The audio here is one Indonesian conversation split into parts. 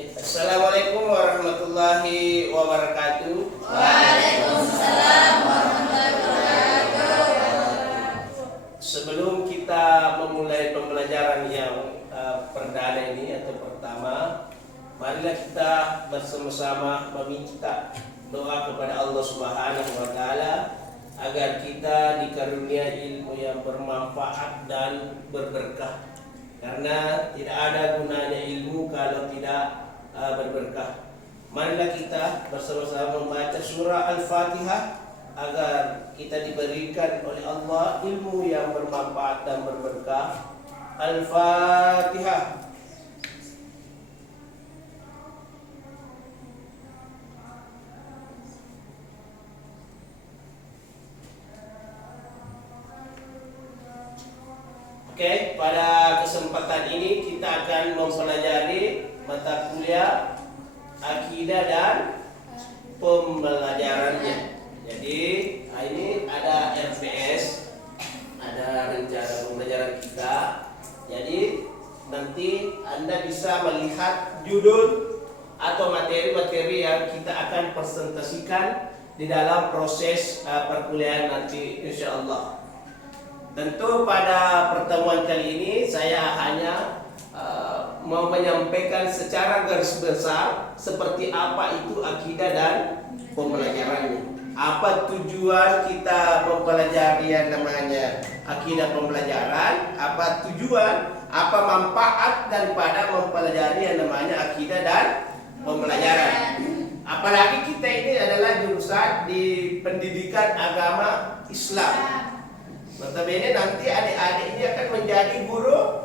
Assalamualaikum warahmatullahi wabarakatuh. Waalaikumsalam warahmatullahi wabarakatuh. Sebelum kita memulai pembelajaran yang perdana ini atau pertama, marilah kita bersama-sama meminta doa kepada Allah Subhanahu wa taala agar kita dikarunia ilmu yang bermanfaat dan berberkah. Karena tidak ada gunanya ilmu kalau tidak berberkah. Marilah kita bersama-sama membaca surah Al-Fatihah agar kita diberikan oleh Allah ilmu yang bermanfaat dan berberkah. Al-Fatihah. Oke, pada kesempatan ini kita akan mempelajari mata kuliah akidah dan pembelajarannya. Jadi, ini ada RPS, ada rencana pembelajaran kita. Jadi, nanti Anda bisa melihat judul atau materi-materi yang kita akan presentasikan di dalam proses perkuliahan nanti, insya Allah. Tentu pada pertemuan kali ini saya hanya mau menyampaikan secara garis besar seperti apa itu akidah dan pembelajarannya. Apa tujuan kita mempelajari yang namanya akidah pembelajaran? Apa tujuan, apa manfaat daripada mempelajari yang namanya akidah dan pembelajaran? Apalagi kita ini adalah jurusan di pendidikan agama Islam. Notabene nanti adik-adik ini akan menjadi guru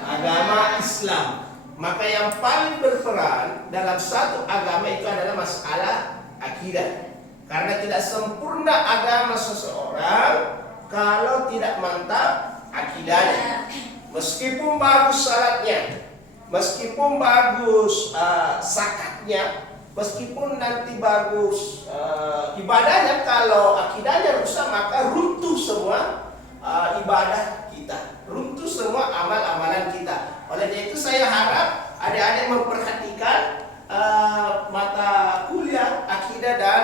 agama Islam. Maka yang paling berperan dalam satu agama itu adalah masalah akidah. Karena tidak sempurna agama seseorang kalau tidak mantap akidahnya. Meskipun bagus salatnya, meskipun bagus zakatnya, meskipun nanti bagus ibadahnya, kalau akidahnya rusak maka runtuh semua ibadah kita, runtuh semua amal-amalan kita. Oleh itu saya harap adik-adik memperhatikan mata kuliah akidah dan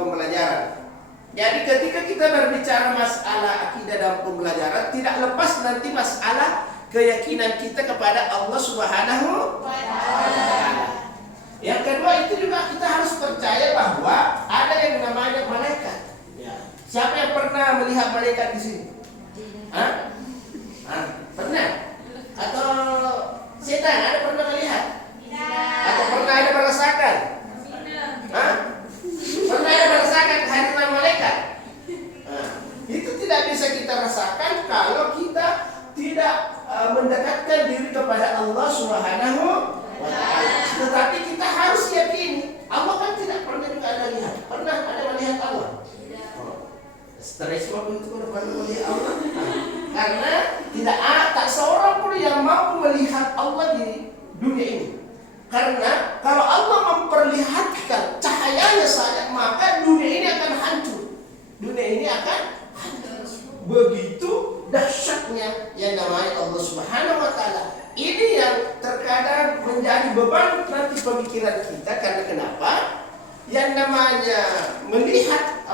pembelajaran. Jadi ketika kita berbicara masalah akidah dan pembelajaran, tidak lepas nanti masalah keyakinan kita kepada Allah Subhanahu wa taala. Yang kedua itu juga kita harus percaya bahwa ada yang namanya malaikat. Ya. Siapa yang pernah melihat malaikat di sini? Hah? Pernah? Atau setan ada pernah melihat? Tidak. Atau pernah ada merasakan? Tidak. Pernah ada merasakan kehadiran malaikat? Itu tidak bisa kita rasakan kalau kita tidak mendekatkan diri kepada Allah Subhanahu wa taala. Tetapi kita harus yakini Allah kan tidak pernah juga ada lihat. Pernah ada melihat Allah? Stres waktu itu pernah melihat Allah. Karena tidak ada seorang pun yang mampu melihat Allah di dunia ini. Karena kalau Allah memperlihatkan cahayanya saja, maka dunia ini akan hancur. Dunia ini akan hancur. Begitu dahsyatnya yang namanya Allah Subhanahu wa taala. Ini yang terkadang menjadi beban nanti pemikiran kita. Karena kenapa? Yang namanya melihat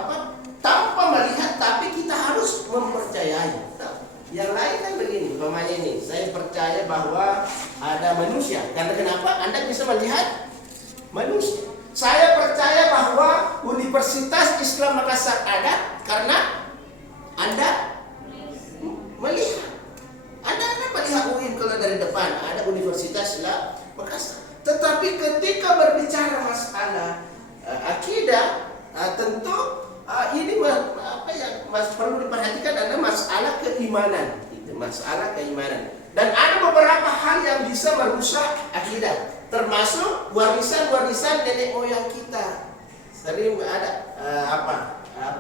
tanpa melihat, tapi kita harus mempercayai. Yang lain kan begini, umpamanya ini, saya percaya bahwa ada manusia. Karena kenapa? Anda bisa melihat manusia. Saya percaya bahwa Universitas Islam Makassar ada karena Anda melihat. Anda akan melihat UIN kalau dari depan ada Universitas Islam Makassar. Tetapi ketika berbicara masalah akidah, tentu ini yang perlu diperhatikan adalah masalah keimanan. Itu masalah keimanan. Dan ada beberapa hal yang bisa merusak akidah, termasuk warisan-warisan nenek moyang kita. Sering ada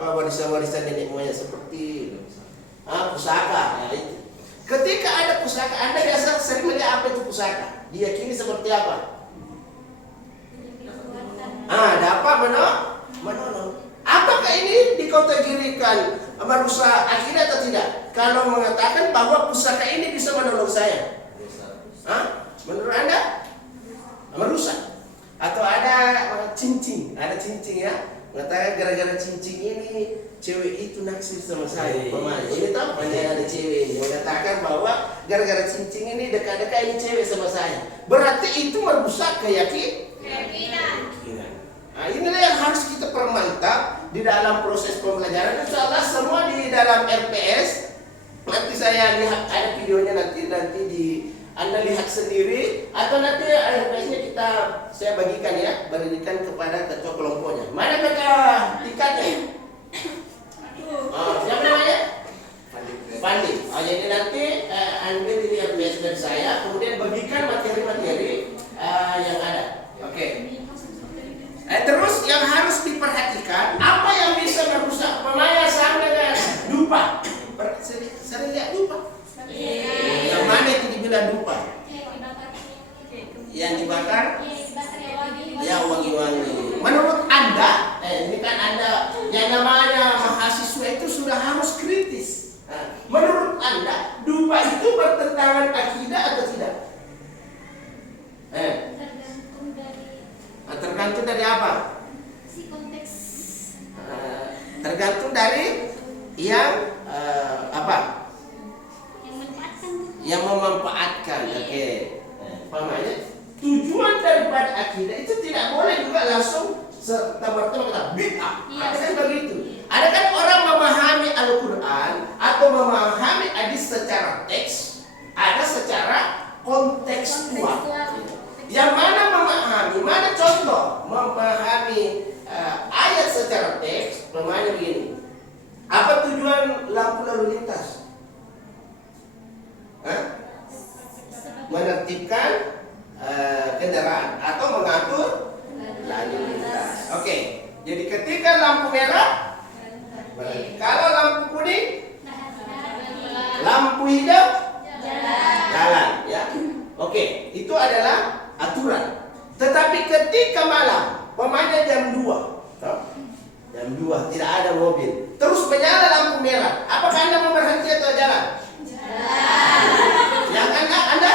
warisan-warisan nenek moyang seperti pusaka. Ya, itu. Ketika ada pusaka, Anda biasa sering melihat apa itu pusaka? Diyakini seperti apa? Dapat menolong. Apakah ini dikategorikan merusak akidah atau tidak? Kalau mengatakan bahwa pusaka ini bisa menolong saya, menurut Anda? ada cincin ya. Mengatakan gara-gara cincin ini cewek itu naksir sama saya. Pemain ini tahu banyak ada cewek ini mengatakan bahwa gara-gara cincin ini dekat-dekat ini cewek sama saya. Berarti itu merusak Keyakinan. Nah, inilah yang harus kita permantap di dalam proses pembelajaran. Insyaallah semua di dalam RPS. Nanti saya lihat ada videonya nanti Anda lihat sendiri atau nanti RPS-nya saya bagikan ya, berikan kepada ketua kelompoknya. Mana kakak tingkatnya? Siapa namanya? Pandi. Jadi nanti ambil di RPS dari saya, kemudian bagikan materi-materi yang ada. Oke. Terus yang harus diperhatikan apa yang bisa merusak pemain sama dengan dupa. Sering lihat dupa? Yang mana itu dibilang dupa? Yang dibakar? Ya wangi-wangi. Menurut Anda, ini kan Anda yang namanya mahasiswa itu sudah harus kritis. Menurut Anda, dupa itu bertentangan akidah atau tidak? Tergantung dari apa? Tergantung dari yang apa? Yang memanfaatkan. Oke. Paham? Tujuan daripada akidah itu tidak boleh juga langsung serta-merta kata bid'ah. Ada kan begitu. Ada kan orang memahami Al-Quran atau memahami hadis secara teks, ada secara kontekstual. Yang mana memahami, mana contoh memahami ayat secara teks, memahami begini. Apa tujuan lampu lalu lintas? Menertibkan kendaraan atau mengatur lalu lintas. Oke. Jadi ketika lampu merah, kalau lampu kuning, lampu hijau, jalan. Ya. Oke. Itu adalah aturan. Tetapi ketika malam, pemanya jam 2, jam 2 tidak ada mobil, terus menyala lampu merah, apakah Anda mau berhenti atau jalan? Yang Anda?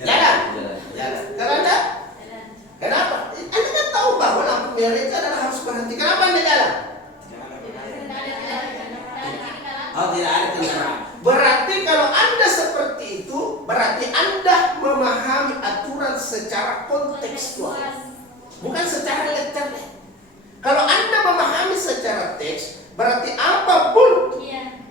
Jalan. Kalau Anda? Kenapa? Anda kan tahu bahwa lampu merah itu adalah harus berhenti. Kenapa Anda jalan? Oh, tidak ada kendaraan. Berarti kalau Anda seperti itu, berarti Anda memahami aturan secara kontekstual, bukan secara literal. Kalau Anda memahami secara teks, berarti apapun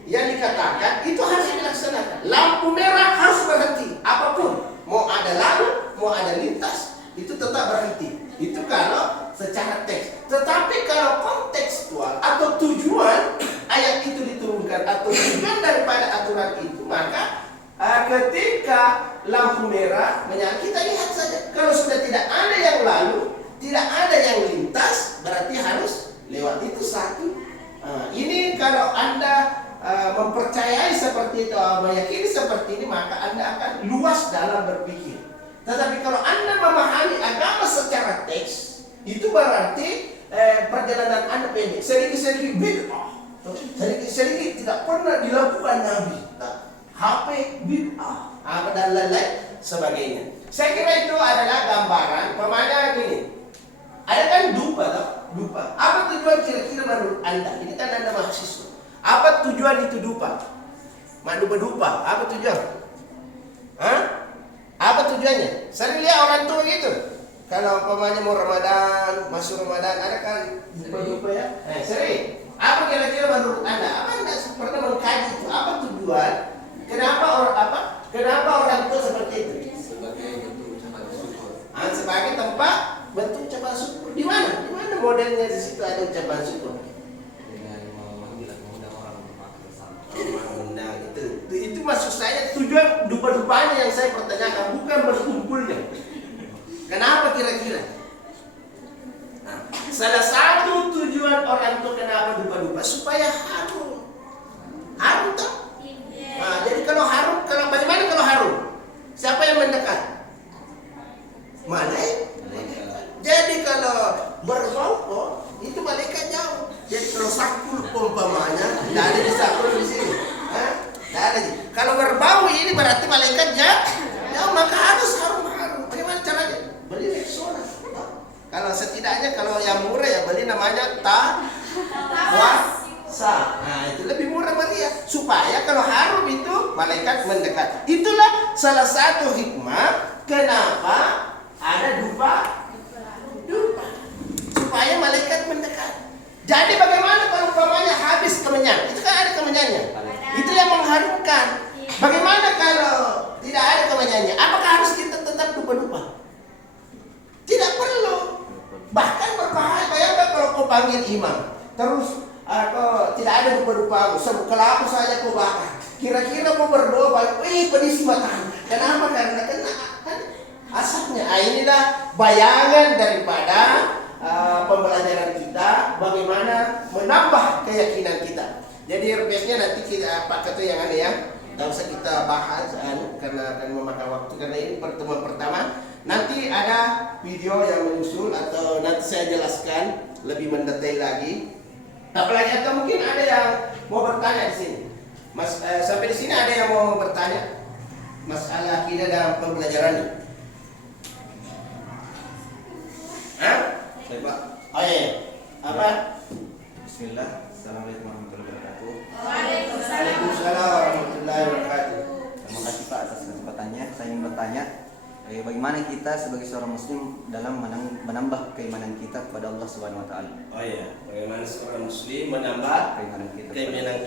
yang dikatakan itu harus dilaksanakan. Lampu merah harus berhenti, apapun, mau ada lalu, mau ada lintas, itu tetap berhenti. Itu kalau secara teks. Tetapi kalau kontekstual atau tujuan ayat itu diturunkan atau tujuan daripada aturan itu, maka ketika lampu merah menyala, kita lihat saja. Kalau sudah tidak ada yang lalu, tidak ada yang lintas, berarti harus lewat. Itu satu. Ini kalau Anda mempercayai seperti itu, meyakini seperti ini, maka Anda akan luas dalam berpikir. Tetapi kalau Anda memahami agama secara teks, itu berarti perjalanan Anda pendek. Sedikit-sedikit bid'ah, sedikit-sedikit tidak pernah dilakukan Nabi. HP bid'ah, dan lain-lain sebagainya. Saya kira itu adalah gambaran. Pemana gini, ada kan dupa, dupa. Apa tujuan kira-kira menurut Anda? Ini kan Anda mahasiswa. Apa tujuan itu dupa? Dupa-dupa, apa tujuan? Apa tujuannya? Sering lihat orang tua gitu. Kalau umpamanya mau Ramadan, masuk Ramadan, ada kan dupa-dupa ya? Sering. Apa kira-kira menurut Anda? Apa Anda pernah mengkaji itu? Apa tujuan? Kenapa orang tua seperti itu? Sebagai bentuk ucapan syukur. Sebagai tempat bentuk ucapan syukur. Di mana? Di mana modelnya di situ ada ucapan syukur? Dengan mengundang orang untuk makan bersama. Mengundang itu maksud saya tujuan dupa-dupanya yang saya pertanyakan, bukan berkumpulnya. Kenapa kira-kira? Salah satu tujuan orang tua kenapa dupa-dupa supaya harum. Harum tak? Jadi kalau harum, bagaimana kalau harum? Siapa yang mendekat? Malaikat. Jadi kalau berbau, itu malaikat jauh. Jadi kalau sakul umpamanya, tidak ada di sakul di sini. Tidak ada. Kalau berbau ini berarti malaikat jauh. namanya tawasa. Nah, itu lebih murah meriah supaya kalau harum itu malaikat mendekat. Itulah salah satu hikmah kenapa ada dupa supaya malaikat mendekat. Jadi bagaimana kalau umpamanya habis kemenyan? Itu kan ada kemenyannya. Itu yang mengharumkan. Bagaimana kalau tidak ada kemenyannya? Apakah harus kita tetap dupa-dupa? Tidak perlu. Bahkan berbahaya. Bayangkan kalau kau panggil imam, terus tidak ada dupa-dupa, kelapa saja kau bakar. Kira-kira kau berdoa, pedis matamu. Kenapa? Karena kena kan asapnya. Inilah bayangan daripada pembelajaran kita bagaimana menambah keyakinan kita. Jadi RPS-nya nanti kita pakai tuh yang ada ya. Tidak usah kita bahas karena akan memakan waktu, karena ini pertemuan pertama. Nanti ada video yang menyusul atau nanti saya jelaskan lebih mendetail lagi. Apalagi atau mungkin ada yang mau bertanya di sini. Mas, sampai di sini ada yang mau bertanya masalah akidah dalam pembelajaran ini? Hah? Baik, Pak. Oh iya. Apa? Bismillah. Assalamualaikum warahmatullahi wabarakatuh. Waalaikumsalam warahmatullahi wabarakatuh. Terima kasih Pak atas kesempatannya. Saya ingin bertanya, bagaimana kita sebagai seorang muslim dalam menambah keimanan kita kepada Allah Subhanahu wa taala? Oh iya, bagaimana seorang muslim menambah Keimanan kita.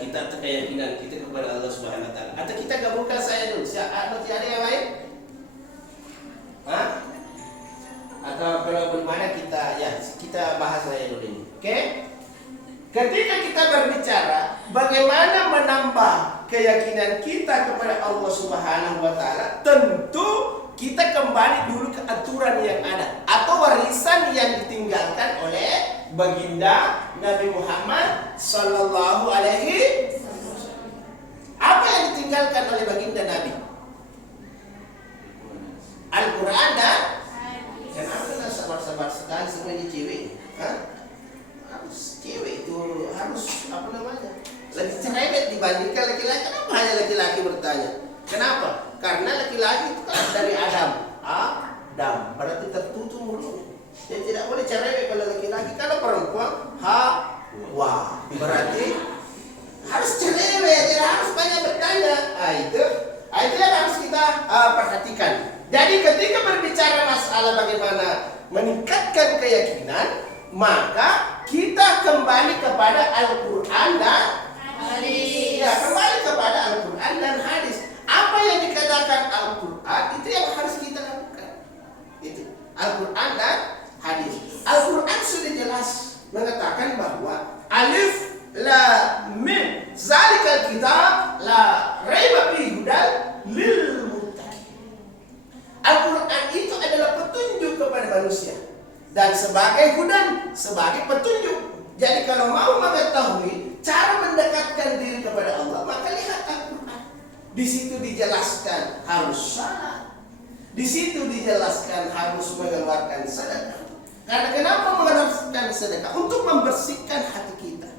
kita atau keyakinan kita kepada Allah Subhanahu wa taala. Atau kita gabungkan saya dulu. Atau tidak ada yang lain? Hah? Atau kalau bagaimana kita bahas saya dulu ini. Oke? Ketika kita berbicara bagaimana menambah keyakinan kita kepada Allah Subhanahu wa taala, tentu kita kembali dulu ke aturan yang ada atau warisan yang ditinggalkan oleh baginda Nabi Muhammad sallallahu alaihi wasallam. Apa yang ditinggalkan oleh baginda Nabi? Al-Quran dan kenapa sabar-sabar sekali semuanya cewek? Hah? Cewek itu harus apa namanya? Lebih cerewet dibandingkan laki-laki. Kenapa hanya laki-laki bertanya? Kenapa? Karena laki-laki itu kan dari Adam. Adam berarti tertutup mulutnya. Dia tidak boleh cerewet kalau laki-laki. Kalau perempuan Hawa berarti harus cerewet. Tidak harus banyak bertanya. Itu yang harus kita perhatikan. Jadi ketika berbicara masalah bagaimana meningkatkan keyakinan, maka kita kembali kepada Al-Quran dan hadis. Ya, kembali kepada Al-Quran dan hadis. Apa yang dikatakan Al-Quran itu yang harus kita lakukan. Itu Al-Quran dan hadis. Al-Quran sudah jelas mengatakan bahwa alif lam mim zalikal kitab la raiba fihi hudal lil muttaqin. Al-Quran itu adalah petunjuk kepada manusia dan sebagai hudan, sebagai petunjuk. Jadi kalau mau mengetahui cara mendekatkan diri kepada Allah, maka lihat Al-Quran. Di situ dijelaskan harus salat. Di situ dijelaskan harus mengeluarkan sedekah. Karena kenapa mengeluarkan sedekah? Untuk membersihkan hati kita.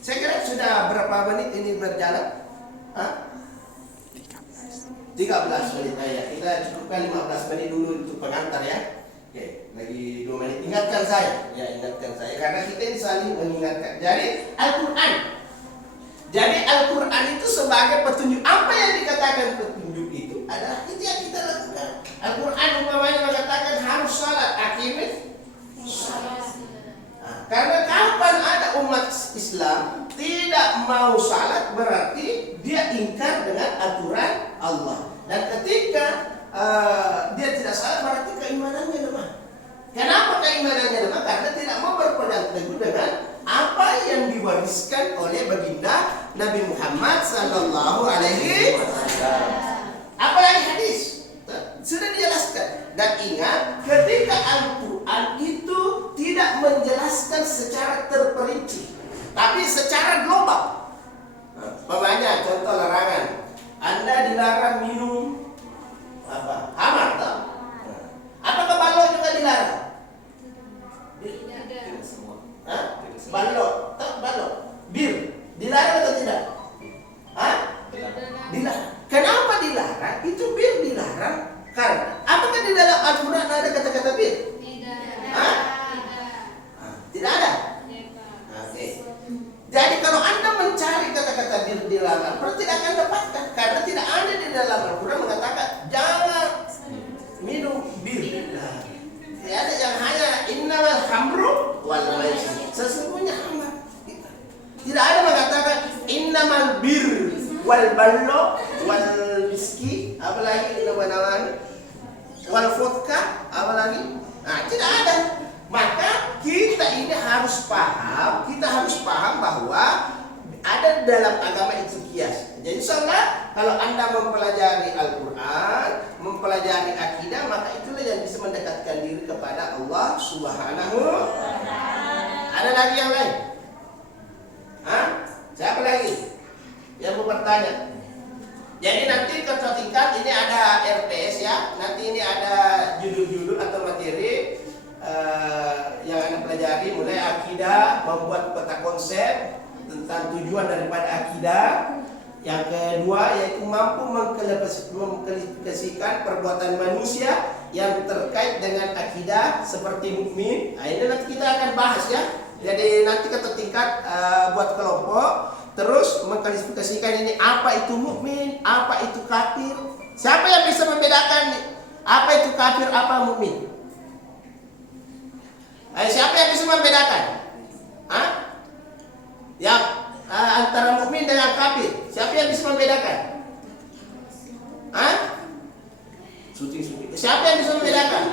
Saya kira sudah berapa menit ini berjalan? 13 menit ya. Kita cukupkan 15 menit dulu untuk pengantar ya. Oke, lagi 2 menit. Ingatkan saya. Ya, ingatkan saya. Karena kita ini saling mengingatkan. Jadi, Al-Quran. Jadi, Al-Quran itu sebagai petunjuk. Apa yang dikatakan petunjuk itu adalah itu yang kita lakukan. Al-Quran umpamanya mengatakan harus salat. Akibat salat. Karena kapan ada umat Islam tidak mau salat, berarti dia ingkar dengan aturan Allah. Dan ketika dia tidak salat, berarti keimanannya lemah. Kenapa keimanannya lemah? Karena tidak mau berpegang teguh dengan apa yang diwariskan oleh baginda Nabi Muhammad sallallahu alaihi wasallam. Apalagi hadis sudah dijelaskan. Dan ingat, ketika Al-Quran itu tidak menjelaskan secara terperinci, tapi secara global. Umpamanya contoh larangan. Anda dilarang minum apa? Hamar tak? Apakah balok juga dilarang? Tidak semua. Hah? Balok, tak balok. Bir dilarang atau tidak? Hah? Dilarang. Kenapa dilarang? Itu bir dilarang karena apakah di dalam Al-Quran ada kata-kata bir? Tidak. Hah? Tidak ada. ballo, wal whisky, apalagi nama-nama wal vodka, apalagi. Nah, tidak ada. Maka kita ini harus paham, bahwa ada dalam agama itu kias. Jadi saudara, kalau Anda mempelajari Al-Quran, mempelajari akidah, maka itulah yang bisa mendekatkan diri kepada Allah Subhanahu. Ada lagi yang lain? Hah? Siapa lagi yang mau bertanya? Jadi nanti ketua tingkat ini ada RPS ya. Nanti ini ada judul-judul atau materi yang Anda pelajari, mulai akidah, membuat peta konsep tentang tujuan daripada akidah. Yang kedua yaitu mampu mengklasifikasikan perbuatan manusia yang terkait dengan akidah seperti mukmin. Nah, ini nanti kita akan bahas ya. Jadi nanti ketua tingkat buat kelompok, terus mengklasifikasikan ini apa itu mukmin, apa itu kafir. Siapa yang bisa membedakan apa itu kafir, apa mukmin? Siapa yang bisa membedakan? Hah? Yang antara mukmin dengan kafir. Siapa yang bisa membedakan? Hah? Siapa yang bisa membedakan?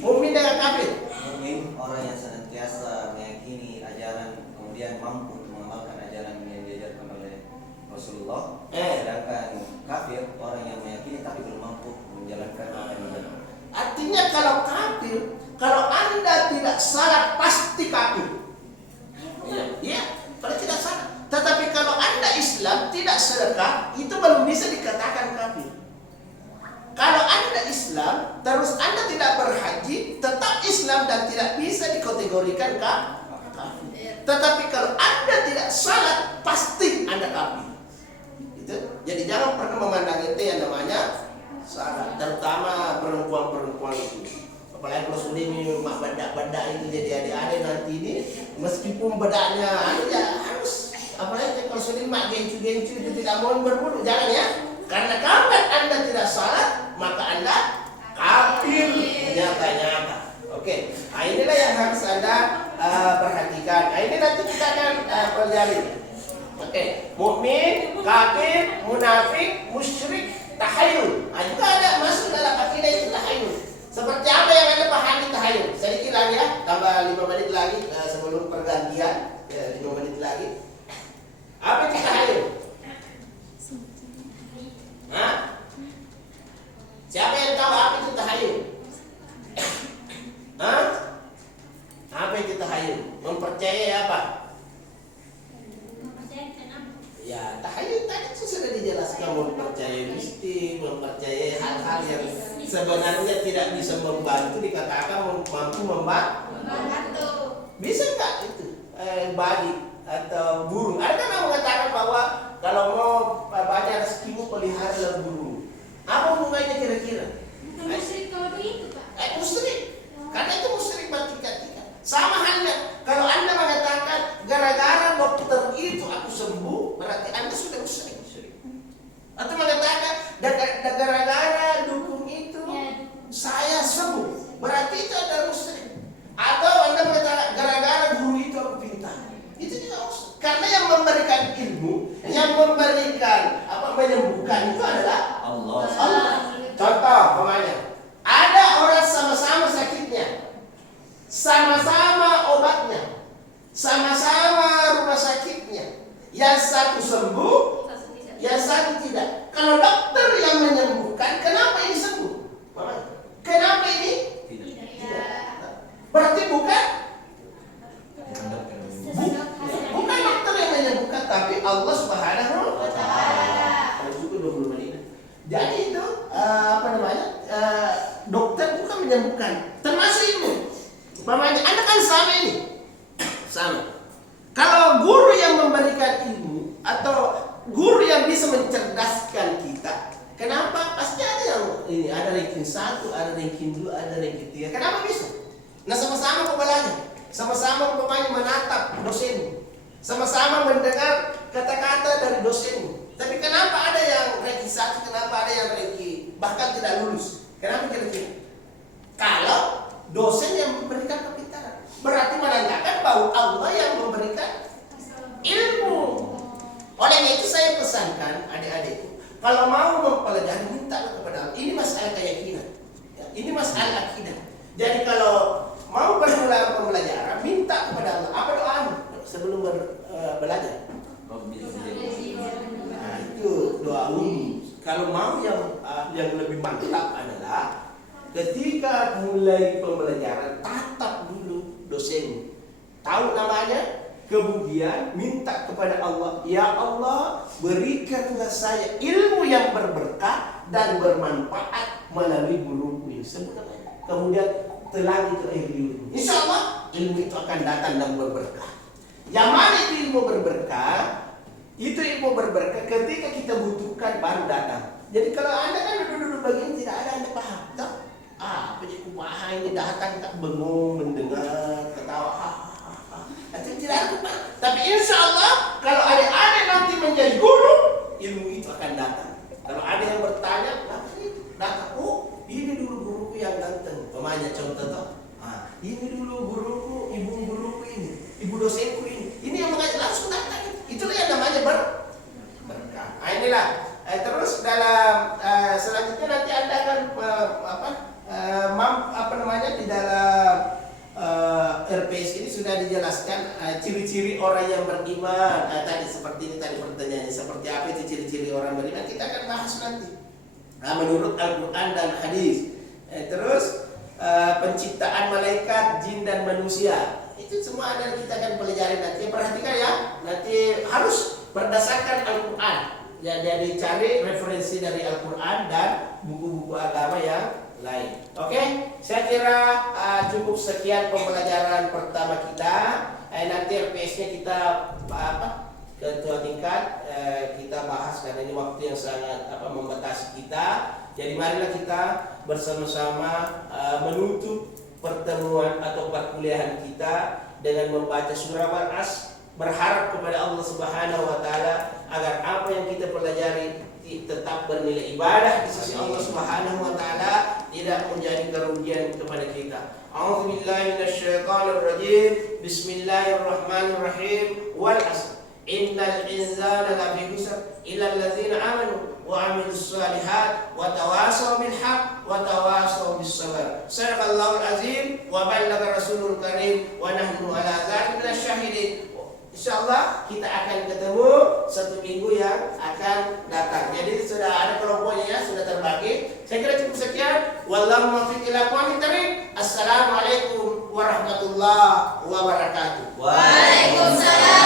Mukmin dengan kafir. Mukmin orang yang senantiasa meyakini ajaran, kemudian mampu mengamalkan ajaran yang diajarkan oleh Rasulullah. Sedangkan kafir orang yang meyakini tapi belum mampu menjalankan apa yang diajarkan. Artinya kalau kafir, kalau Anda tidak salat pasti kafir. Iya, kalau tidak salat. Tetapi kalau Anda Islam tidak sedekah, itu belum bisa dikatakan kafir. Kalau Anda Islam, terus Anda tidak berhaji, tetap Islam dan tidak bisa dikategorikan kafir. Tetapi kalau Anda tidak salat, pasti Anda kafir. Itu. Jadi jangan pernah memandang itu yang namanya salat, terutama perempuan-perempuan itu. Apalagi kalau sudah minum bedak-bedak itu jadi adik-adik nanti ini, meskipun bedaknya ya harus, apalagi kalau sudah mak gencu-gencu itu tidak mau berwudu, jangan ya. Karena kalau Anda tidak salat, maka Anda kafir nyata-nyata. Oke, nah inilah yang harus Anda perhatikan. Nah ini nanti kita akan pelajari. Oke, mukmin, kafir, munafik, musyrik, tahayul. Nah juga ada masuk dalam akidah itu tahayul. Seperti apa yang Anda pahami tahayul? Sedikit lagi ya, tambah 5 menit lagi sebelum pergantian, 5 menit lagi. Apa itu tahayul? Hah? Siapa yang tahu apa itu tahayul? Hah? Apa itu tahayul? Mempercayai apa? Ya, tahayul tadi sudah dijelaskan, mempercayai mistik, mempercayai hal-hal yang sebenarnya tidak bisa membantu, dikatakan mampu membantu. Bisa nggak itu? Babi atau burung. Ada kan yang mengatakan bahwa kalau mau banyak rezekimu pelihara burung. Apa hubungannya kira-kira? Musyrik kalau begitu Pak. Musyrik. Karena itu musyrik bertingkat-tingkat. Sama halnya kalau Anda mengatakan gara-gara dokter itu aku sembuh, berarti Anda sudah musyrik. Atau mengatakan gara-gara dukun itu saya sembuh, berarti itu adalah musyrik. Atau Anda mengatakan gara-gara guru itu aku pintar, itu juga musyrik. Karena yang memberikan ilmu, yang memberikan menyembuhkan itu adalah Allah. Contoh pemanya, ada orang sama-sama sakitnya, sama-sama obatnya, sama-sama rumah sakitnya. Yang satu sembuh, yang satu tidak. Kalau dokter yang menyembuhkan, kenapa ini sembuh? Kenapa ini tidak? Berarti bukan dokter yang menyembuhkan, tapi Allah Subhanahu wa Ta'ala. Kalau cukup 20 menit. Jadi itu dokter bukan menyembuhkan, termasuk ilmu. Umpamanya Anda kan sama ini, sama. Kalau guru yang memberikan ilmu atau guru yang bisa mencerdaskan kita, kenapa? Pasti ada yang ini, ada ranking 1, ada ranking 2, ada ranking 3. Kenapa bisa? Nah sama-sama pembelajar, sama-sama umpamanya menatap dosenmu, sama-sama mendengar kata-kata dari dosenmu. Tapi kenapa ada yang ranking 1, kenapa ada yang ranking bahkan tidak lulus? Kenapa kira-kira? Kalau dosen yang memberikan kepintaran, berarti menandakan bahwa Allah yang memberikan ilmu. Oleh itu saya saya pesankan adik-adikku, kalau mau mempelajari minta kepada Allah. Ini masalah keyakinan. Ya, ini masalah akidah. Jadi kalau mau bermula pembelajaran, minta kepada Allah. Apa doanya sebelum belajar? Nah, itu doa umum. Kalau mau yang lebih mantap adalah ketika mulai pembelajaran, tatap dulu dosenmu. Tahu namanya, kemudian minta kepada Allah, ya Allah, berikanlah saya ilmu yang berberkah dan bermanfaat melalui guruku ini. Kemudian telan itu ilmu. Insya Allah ilmu itu akan datang dan berberkah. Yang mana itu ilmu berberkah? Itu ilmu berberkah ketika kita butuhkan baru datang. Jadi kalau anda kan duduk-duduk bagian tidak ada, anda paham tak? Apa sih kumaha ini datang tak bengong mendengar ketawa. Itu tidak ada. Tapi insya Allah kalau adik-adik nanti menjadi guru, ilmu itu akan datang. Kalau ada yang bertanya, apa sih datang? Oh, ini dulu guruku yang ganteng. Pemanya contoh toh. Ini dulu guruku, ibu guruku ini, ibu dosenku ini. Ini yang mengajar langsung datang. Itulah yang namanya berkah. Inilah. Terus dalam selanjutnya nanti anda akan di dalam RPS ini sudah dijelaskan ciri-ciri orang yang beriman. Tadi seperti ini tadi pertanyaannya, seperti apa itu ciri-ciri orang beriman, kita akan bahas nanti menurut Al-Quran dan hadis. Terus penciptaan malaikat, jin dan manusia, itu semua ada kita akan pelajari nanti. Perhatikan ya, nanti harus berdasarkan Al-Quran. Ya, jadi cari referensi dari Al-Quran dan buku-buku agama yang lain. Oke, saya kira cukup sekian pembelajaran pertama kita. Nanti RPS-nya kita ketua tingkat kita bahas karena ini waktu yang sangat membatasi kita. Jadi marilah kita bersama-sama menutup pertemuan atau perkuliahan kita dengan membaca surah Al-As, berharap kepada Allah Subhanahu wa taala agar apa yang kita pelajari tetap bernilai ibadah di sisi Allah Subhanahu wa taala, tidak menjadi kerugian kepada kita. A'udzubillahi minasyaitonir rajim. Bismillahirrahmanirrahim. Wal 'asr. Innal insana lafi khusr illa allazina amanu wa 'amilus shalihat wa tawasaw bil haqq wa tawasaw bis sabr. Sadaqallahul azim wa ballagha rasulul karim wa nahnu ala dzalika syahidin. Insyaallah kita akan ketemu satu minggu yang akan datang. Jadi sudah ada kelompoknya ya, sudah terbagi. Saya kira cukup sekian. Wallahu muwaffiq ila aqwamit thoriq. Assalamualaikum warahmatullahi wabarakatuh. Waalaikumsalam.